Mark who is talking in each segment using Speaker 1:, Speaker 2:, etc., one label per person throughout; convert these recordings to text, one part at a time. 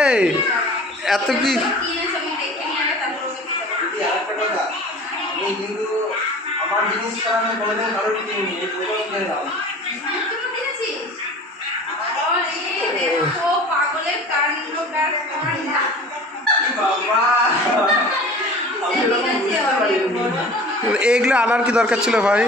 Speaker 1: এই এত কি?
Speaker 2: দিদি আরেকটা কথা দরকার ছিল আমার জিনিস ছাড়া আমি কোনোদিন কারোর কিনিনি এই প্রথম কিনলাম
Speaker 3: পাগলের কাণ্ড
Speaker 2: কি বাবা আমি এরকম বুঝতে পারিনি
Speaker 1: এইগুলো আনার কি দরকার ছিল ভাই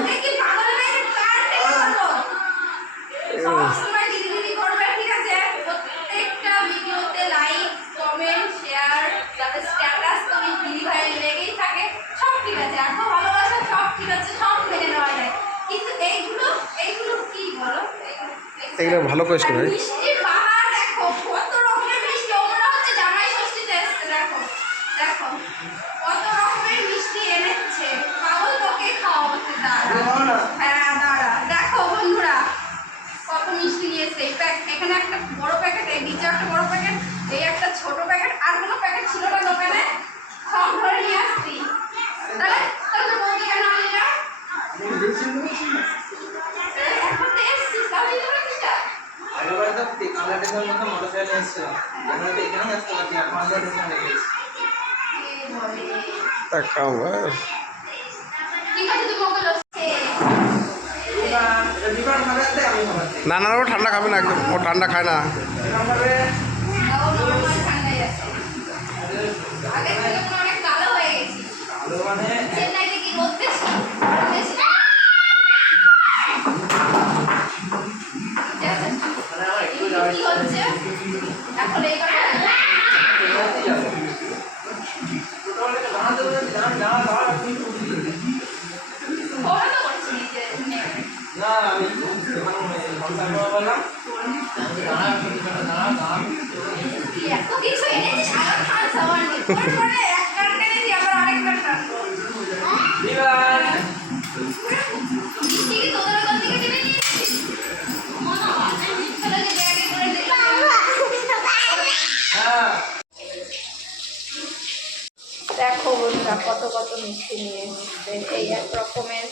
Speaker 3: সবসময় দিদি দিদি করবে ঠিক আছে প্রত্যেকটা ভিডিওতে লাইক কমেন্ট শেয়ার তারপরে স্ট্যাটাস তুমি দিদি ভাই লেগেই থাকে সব ঠিক আছে এত ভালোবাসা সব ঠিক আছে সব মেনে নেওয়া যায় কিন্তু এইগুলো এইগুলো কি বলো
Speaker 1: এগুলো ভালো কোয়েশ্চেন ভাই
Speaker 3: মিষ্টির বাহার দেখো কত রকমের মিষ্টি ওরা হচ্ছে জামাই ষষ্ঠীতে এসছে দেখো দেখো কত রকমের মিষ্টি এনেছে পাগল তোকে খাওয়াতে দাঁড়া
Speaker 2: তুমি খাও না
Speaker 3: হ্যাঁ দাঁড়া দেখো বন্ধুরা কত মিষ্টি। নিয়েছে। এই প্যাক এখানে একটা বড় প্যাকেট এই নিচে একটা বড় প্যাকেট এই একটা ছোট প্যাকেট আর কোনো প্যাকেট ছিল না দোকানে? সব ধরে নিয়ে আসছি। তাহলে তাহলে বৌদি কেন আনলি না
Speaker 2: আমি বেশি নিয়েছি
Speaker 3: এই, এখন তো এসছিস তাহলে এই ধরে কিসটা?
Speaker 2: আগেরবার তো কালা ডেসার মতো মোটর সাইকেল এসেছিলাম এখানে তো এখানে আসতে পারছি এখন আমরা
Speaker 1: না না ও ঠান্ডা খাবে না একদম ও ঠান্ডা খায় না
Speaker 3: আগে মনে হয় অনেক কালো হয়ে গেছি
Speaker 2: মানে
Speaker 3: চেন্নাইতে কি রোদ বেশি গরম বেশি ঠিক আছে?
Speaker 2: মানে আমার একটু
Speaker 3: কি
Speaker 2: যাওয়া
Speaker 3: হচ্ছে এখন এই কথা
Speaker 2: কোথায় যাব ছোটবেলাতে জানাতে বলেছি জানা জানা যাওয়ার আপনি উঠে দিলেন
Speaker 3: খবর তো করছি যে
Speaker 2: না আমি সংসার করে বললাম জানা জানা জানা
Speaker 3: তুই এত কিছু এনেছিস আর খান সামান নেই পরে পরে এক কান টেনেছি আবার আরেক কান টানবো
Speaker 2: বিমান
Speaker 3: কি কি তোদের ওখান থেকে টেনে নিয়েছিস মনে হয় তাহলে যে ব্যাগে করে দিলাম
Speaker 2: হ্যাঁ
Speaker 3: দেখো বন্ধুরা কত কত মিষ্টি নিয়ে এসেছে। এই এক রকমের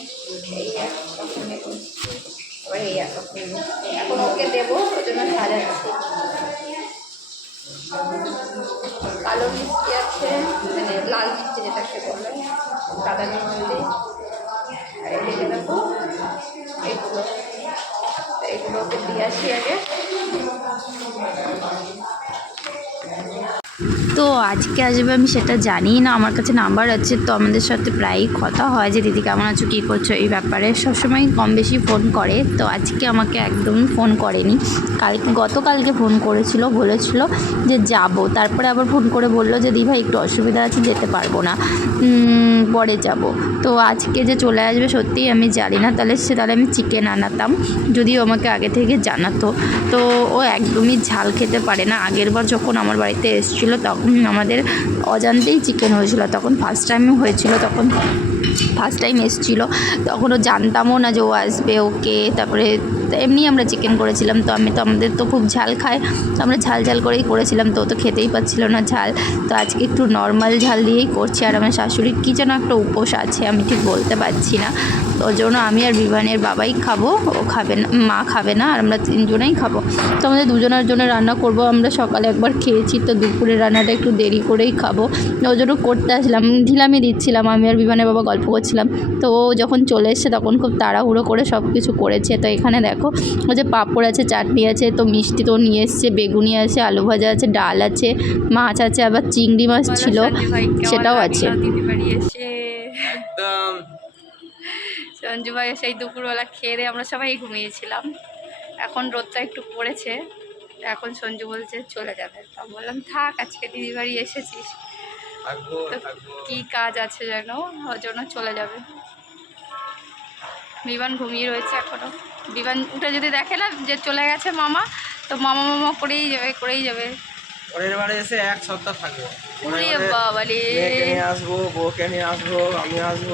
Speaker 3: এই এক রকমের মিষ্টি। আবার এই এখন ওকে দেবো ওই জন্য সাজাচ্ছি কালো মিষ্টি আছে মানে লাল মিষ্টি যেটাকে বলে, সাদা মিষ্টি। আর এদিকে দেখো এগুলো তো এগুলো ওকে দিয়ে আসি আগে।
Speaker 4: তো আজকে আসবে আমি সেটা জানি না। আমার কাছে নাম্বার আছে, তো আমাদের সাথে প্রায়ই কথা হয় যে, দিদি, কেমন আছো? কী করছ? এই ব্যাপারে। সবসময় কম বেশি ফোন করে, তো আজকে আমাকে একদমই ফোন করেনি। কালকে, গতকালকে ফোন করেছিল, বলেছিল যে, যাব। তারপরে আবার ফোন করে বলল যে দি ভাই, একটু অসুবিধা আছে, যেতে পারব না। পরে যাব। তো আজকে যে চলে আসবে, সত্যিই আমি জানি না। তাহলে সে, তাহলে আমি চিকেন আনাতাম, যদিও আমাকে আগে থেকে জানাতো। তো ও একদমই ঝাল খেতে পারে না। আগের বার যখন আমার বাড়িতে এসেছিল, তখন আমাদের অজান্তেই চিকেন হয়েছিল। তখন ফার্স্ট টাইম হয়েছিল, তখন ফার্স্ট টাইম এসেছিল। তখন ও জানতামও না যে ও আসবে, ওকে। তারপরে এমনি আমরা চিকেন করেছিলাম। তো আমি তো, আমাদের তো খুব ঝাল খাই তো আমরা ঝাল ঝাল করেই করেছিলাম। তো তো খেতেই পাচ্ছিল না ঝাল। তো আজকে একটু নর্মাল ঝাল দিয়েই করছি। আর আমার শাশুড়ির কী যেন একটা উপোস আছে, আমি ঠিক বলতে পারছি না। ওর জন্য আমি আর বিভানের বাবাই খাব ও খাবে না মা খাবে না আর আমরা তিনজনেই খাব। তো আমাদের দুজনের জন্য রান্না করব আমরা সকালে একবার খেয়েছি তো দুপুরে রান্নাটা একটু দেরি করেই খাব। ওই জন্য করতে আসলাম ঢিলামি দিচ্ছিলাম আমি আর বিমানের বাবা গল্প করছিলাম। তো ও যখন চলে এসছে তখন খুব তাড়াহুড়ো করে সব কিছু করেছে। তো এখানে দেখো ও যে পাঁপড় আছে চাটনি আছে তো মিষ্টি তো নিয়ে এসছে বেগুনি আছে আলু ভাজা আছে ডাল আছে মাছ আছে আবার চিংড়ি মাছ ছিল সেটাও আছে।
Speaker 2: একদম।
Speaker 5: সঞ্জু ভাই সেই দুপুরবেলা খেয়ে দিয়ে আমরা সবাই ঘুমিয়েছিলাম। এখন রোদটা একটু পড়েছে এখন সঞ্জু বলছে চলে যাবে। তা বললাম থাক আজকে দিদি বাড়ি এসেছিস তো কী কাজ আছে যেন? ওর জন্য চলে যাবে। বিমান ঘুমিয়ে রয়েছে এখনও বিমান উঠে যদি দেখে না যে চলে গেছে মামা তো মামা মামা করেই যাবে করেই যাবে।
Speaker 2: পরের বারে এসে এক সপ্তাহ থাকব। নিয়ে আসব বউকে নিয়ে আসব আমি আসব।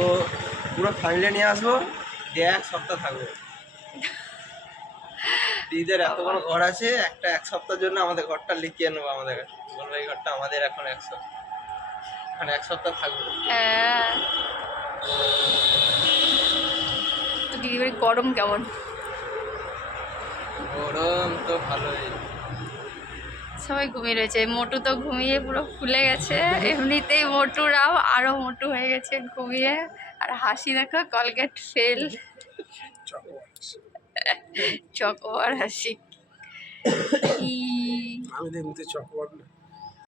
Speaker 2: পুরো ফ্যামিলি নিয়ে আসব দিয়ে এক সপ্তাহ থাকব। দিদিদের এত বড় ঘর আছে একটা এক সপ্তাহের জন্য আমাদের ঘরটা লিখিয়ে নেব আমাদের। বলব এই ঘরটা আমাদের এখন এক সপ্তাহ এখন এক সপ্তাহ থাকব।
Speaker 5: হ্যাঁ। দিদিবাড়ি গরম কেমন?
Speaker 2: গরম তো ভালোই।
Speaker 3: সবাই ঘুমিয়ে রয়েছে মোটু তো ঘুমিয়ে পুরো ফুলে গেছে। এমনিতেই মোটুরাও আরও মোটু হয়ে গেছে ঘুমিয়ে। আর হাসি দেখো কলগেট ফেল। চকোবার। হাসি।
Speaker 1: আমি দেখতে চকবার